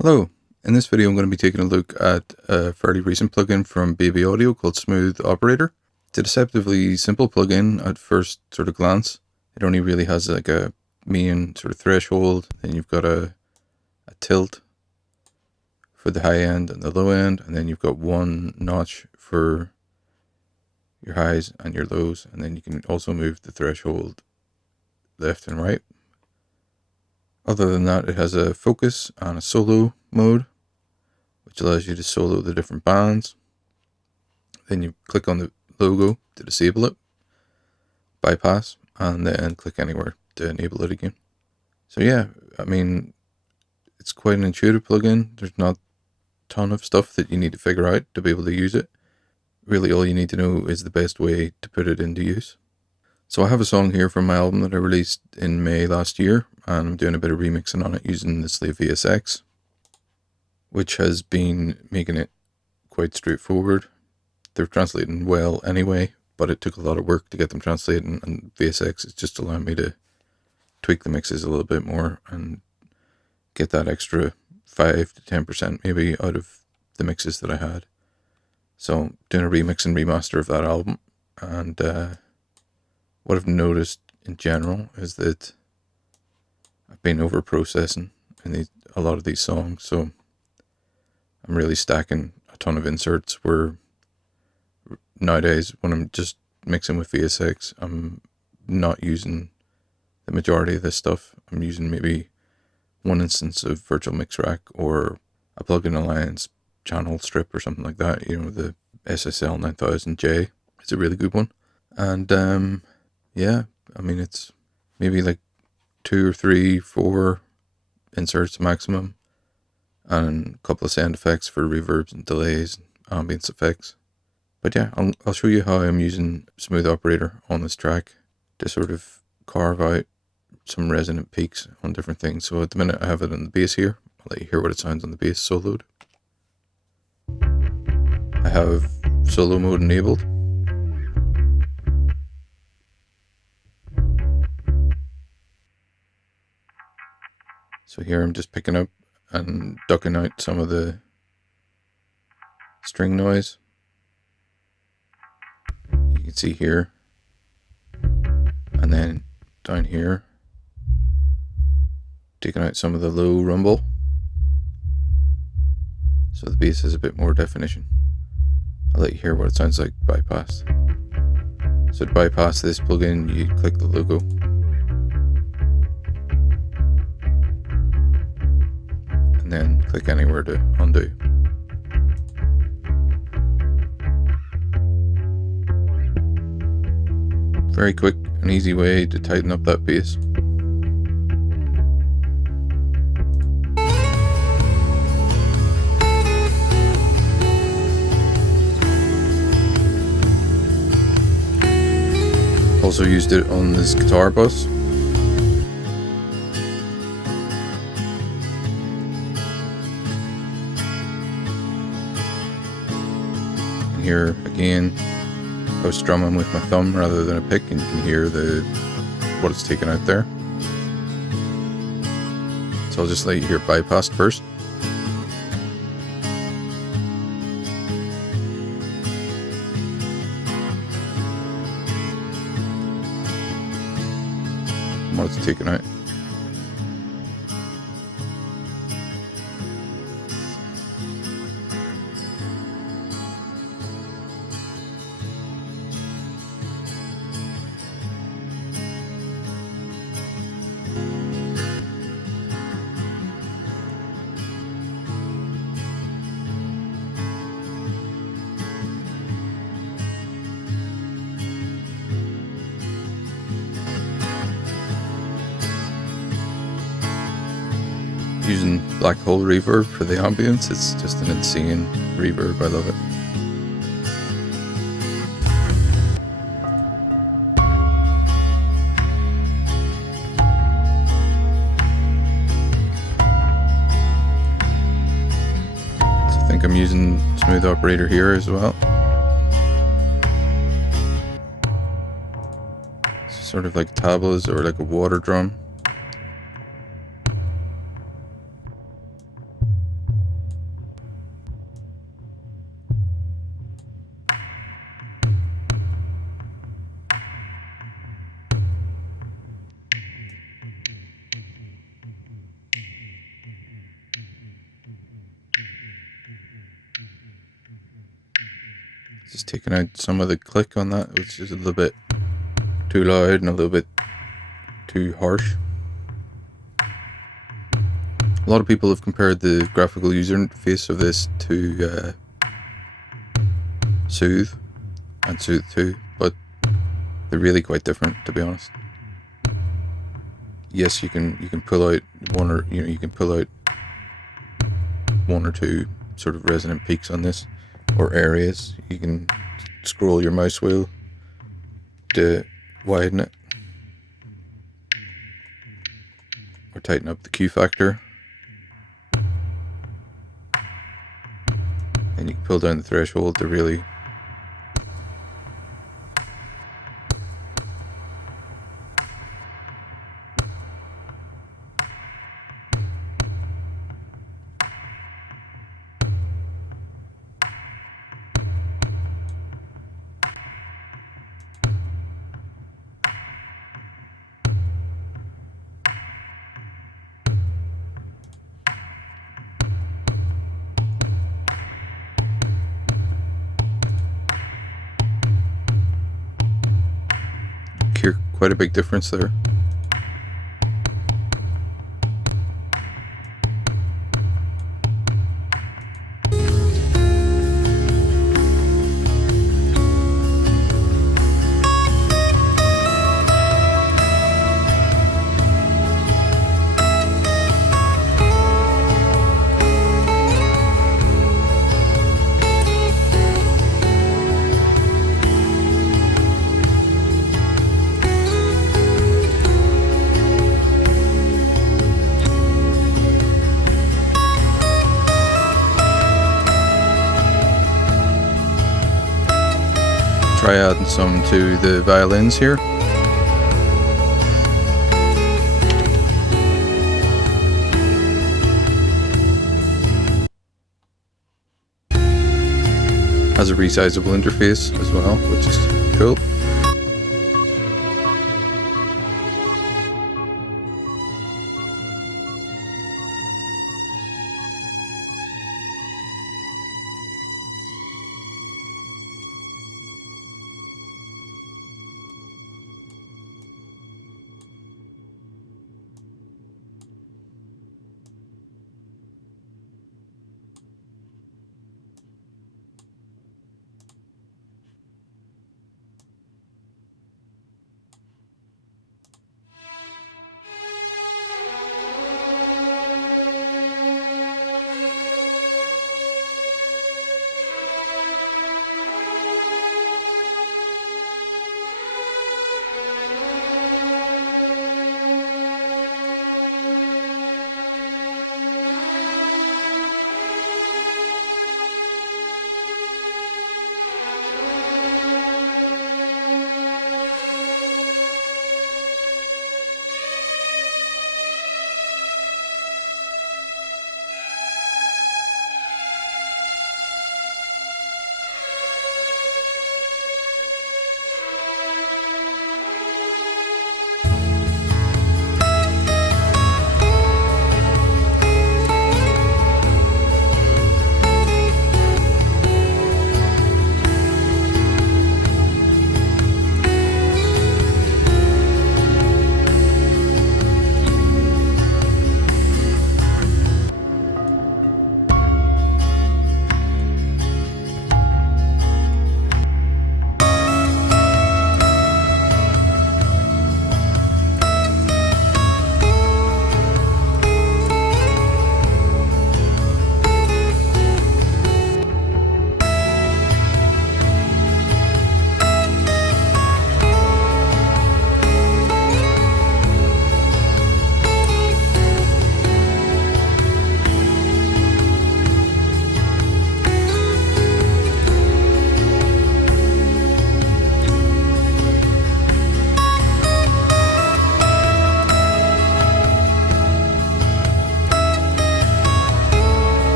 Hello, in this video I'm going to be taking a look at a fairly recent plugin from Baby Audio called Smooth Operator. It's a deceptively simple plugin at first sort of glance. It only really has like a main sort of threshold, then you've got a tilt for the high end and the low end, and then you've got one notch for your highs and your lows, and then you can also move the threshold left and right. Other than that, it has a focus and a solo mode, which allows you to solo the different bands. Then you click on the logo to disable it, bypass, and then click anywhere to enable it again. So yeah, I mean, it's quite an intuitive plugin. There's not a ton of stuff that you need to figure out to be able to use it. Really, all you need to know is the best way to put it into use. So I have a song here from my album that I released in May last year, and I'm doing a bit of remixing on it using the Slave VSX, which has been making it quite straightforward. They're translating well anyway, but it took a lot of work to get them translating, and VSX is just allowing me to tweak the mixes a little bit more and get that extra 5 to 10% maybe out of the mixes that I had. So doing a remix and remaster of that album, and what I've noticed in general is that I've been over processing in a lot of these songs, so I'm really stacking a ton of inserts where nowadays when I'm just mixing with VSX, I'm not using the majority of this stuff. I'm using maybe one instance of Virtual Mix Rack or a Plugin Alliance channel strip or something like that. You know, the SSL 9000J is a really good one. And yeah, I mean, it's maybe like 2 or 3, 4 inserts maximum, and a couple of sound effects for reverbs and delays and ambience effects. But yeah, I'll show you how I'm using Smooth Operator on this track to sort of carve out some resonant peaks on different things. So at the minute I have it on the bass here. I'll let you hear what it sounds on the bass soloed. I have solo mode enabled. So here I'm just picking up and ducking out some of the string noise. You can see here, and then down here, taking out some of the low rumble, so the bass has a bit more definition. I'll let you hear what it sounds like bypassed. So to bypass this plugin, you click the logo, and then click anywhere to undo. Very quick and easy way to tighten up that bass. Also used it on this guitar bus. And here again, I was strumming with my thumb rather than a pick, and you can hear what it's taken out there. So I'll just let you hear bypassed first. What it's taken out. Using black hole reverb for the ambience. It's just an insane reverb. I love it. So I think I'm using Smooth Operator here as well. It's sort of like tablas or like a water drum. Just taking out some of the click on that, which is a little bit too loud and a little bit too harsh. A lot of people have compared the graphical user interface of this to Soothe and Soothe 2, but they're really quite different, to be honest. Yes, you can pull out one or you can pull out one or two sort of resonant peaks on this, or areas. You can scroll your mouse wheel to widen it, or tighten up the Q factor. And you can pull down the threshold to really hear quite a big difference there. Try adding some to the violins here. Has a resizable interface as well, which is cool.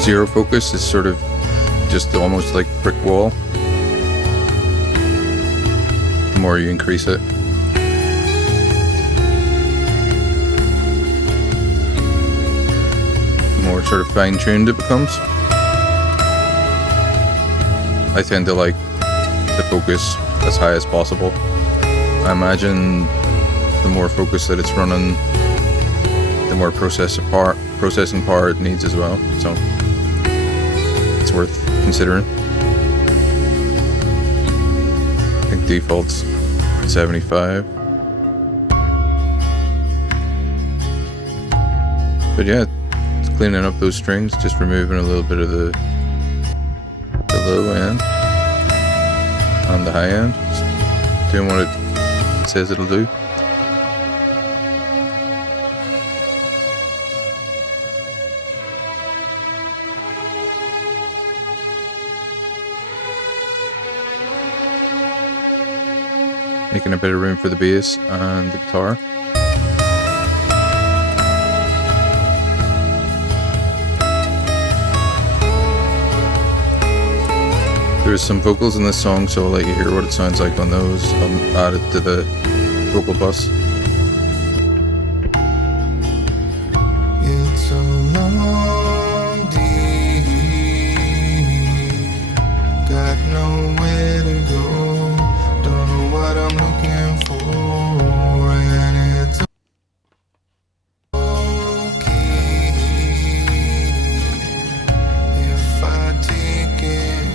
Zero focus is sort of just almost like brick wall. The more you increase it, the more sort of fine-tuned it becomes. I tend to like the focus as high as possible. I imagine the more focus that it's running, the more processing power it needs as well. So it's worth considering. I think default's 75. But yeah, it's cleaning up those strings, just removing a little bit of the low end and the high end, just doing what it says it'll do. Making a bit of room for the bass and the guitar. There's some vocals in this song, so I'll let you hear what it sounds like on those. I'll add it to the vocal bus. It's a long day, got nowhere to go, don't know what I'm looking for, and it's okay if I take it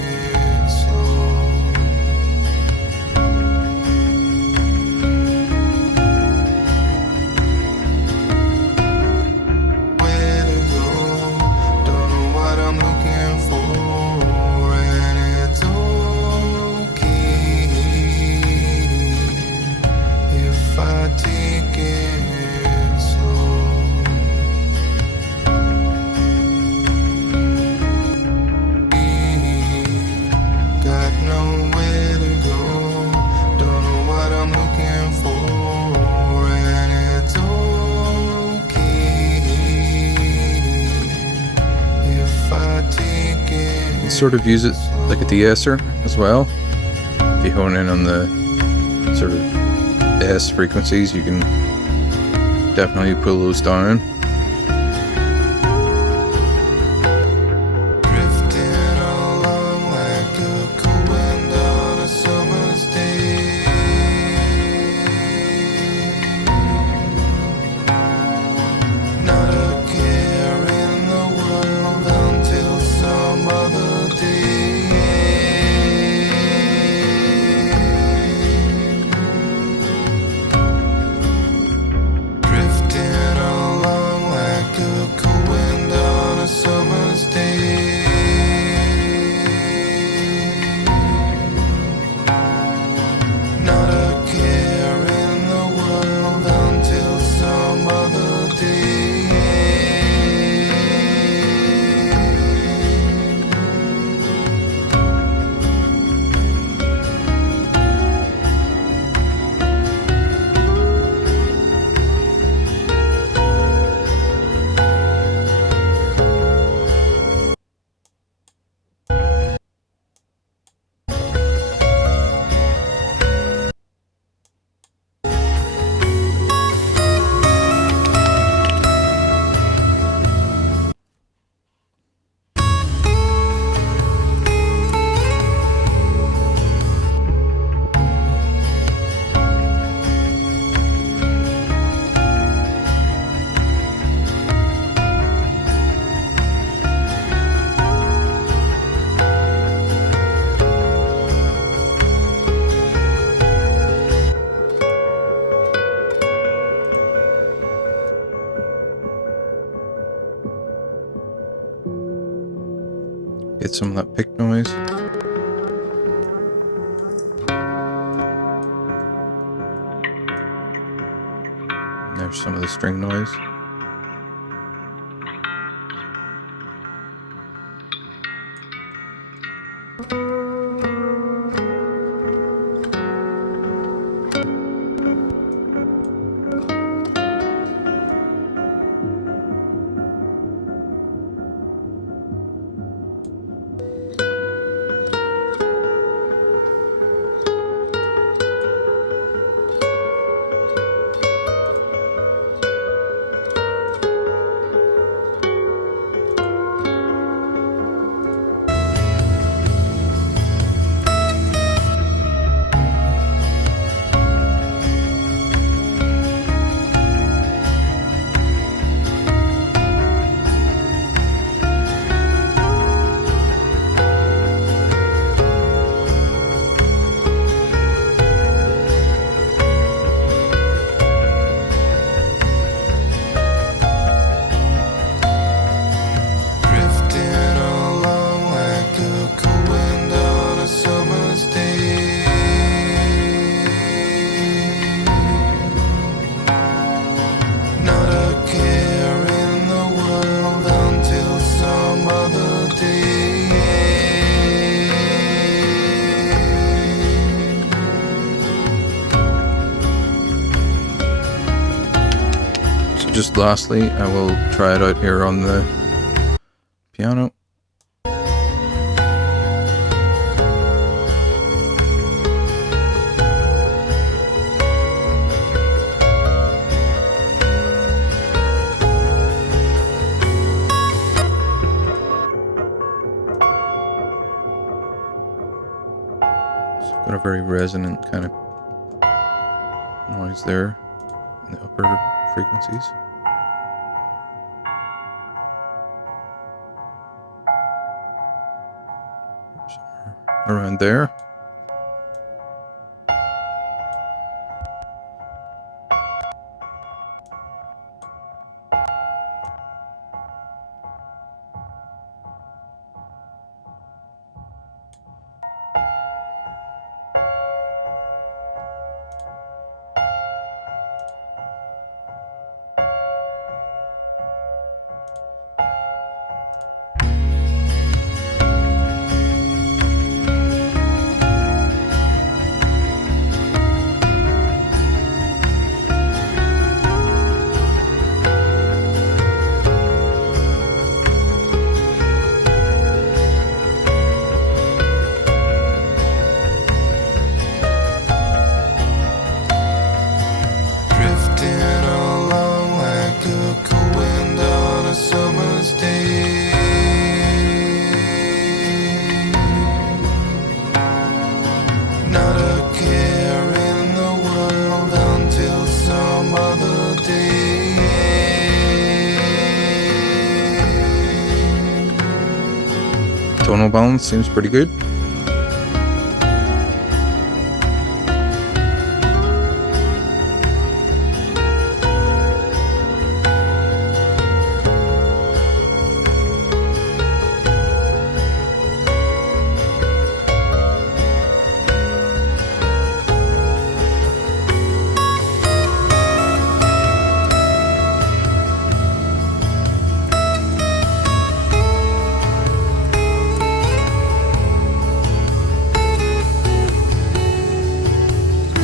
slow. Where to go, don't know what I'm looking for, and it's okay if I take it slow. Got nowhere to go, don't know what I'm looking for, and it's okay if I take it. You sort of use it like a de-esser as well. If you hone in on the sort of S frequencies, you can definitely pull those down. Drifting along like a cool wind on a summer's day. Not a care in the world until some other day. Drifting along like a cool wind on a summer's day. Not a care in the world until some other day. Get some of that pick noise. And there's some of the string noise. just lastly, I will try it out here on the piano. So I've got a very resonant kind of noise there in the upper frequencies. Around there. Drifting along like a cold wind on a summer's day. Not a care in the world until some other day. Tonal balance seems pretty good.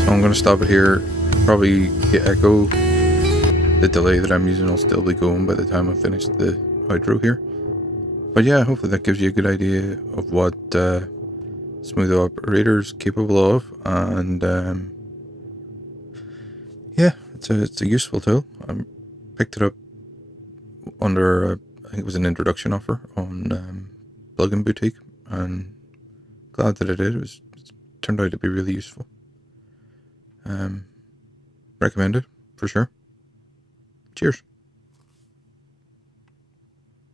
So I'm going to stop it here. Probably the echo, the delay that I'm using will still be going by the time I finish the outro here. But yeah, hopefully that gives you a good idea of what Smooth Operator's capable of, and yeah, it's a useful tool. I picked it up under I think it was an introduction offer on Plugin Boutique, and glad that I did. It turned out to be really useful. Recommend it for sure. Cheers.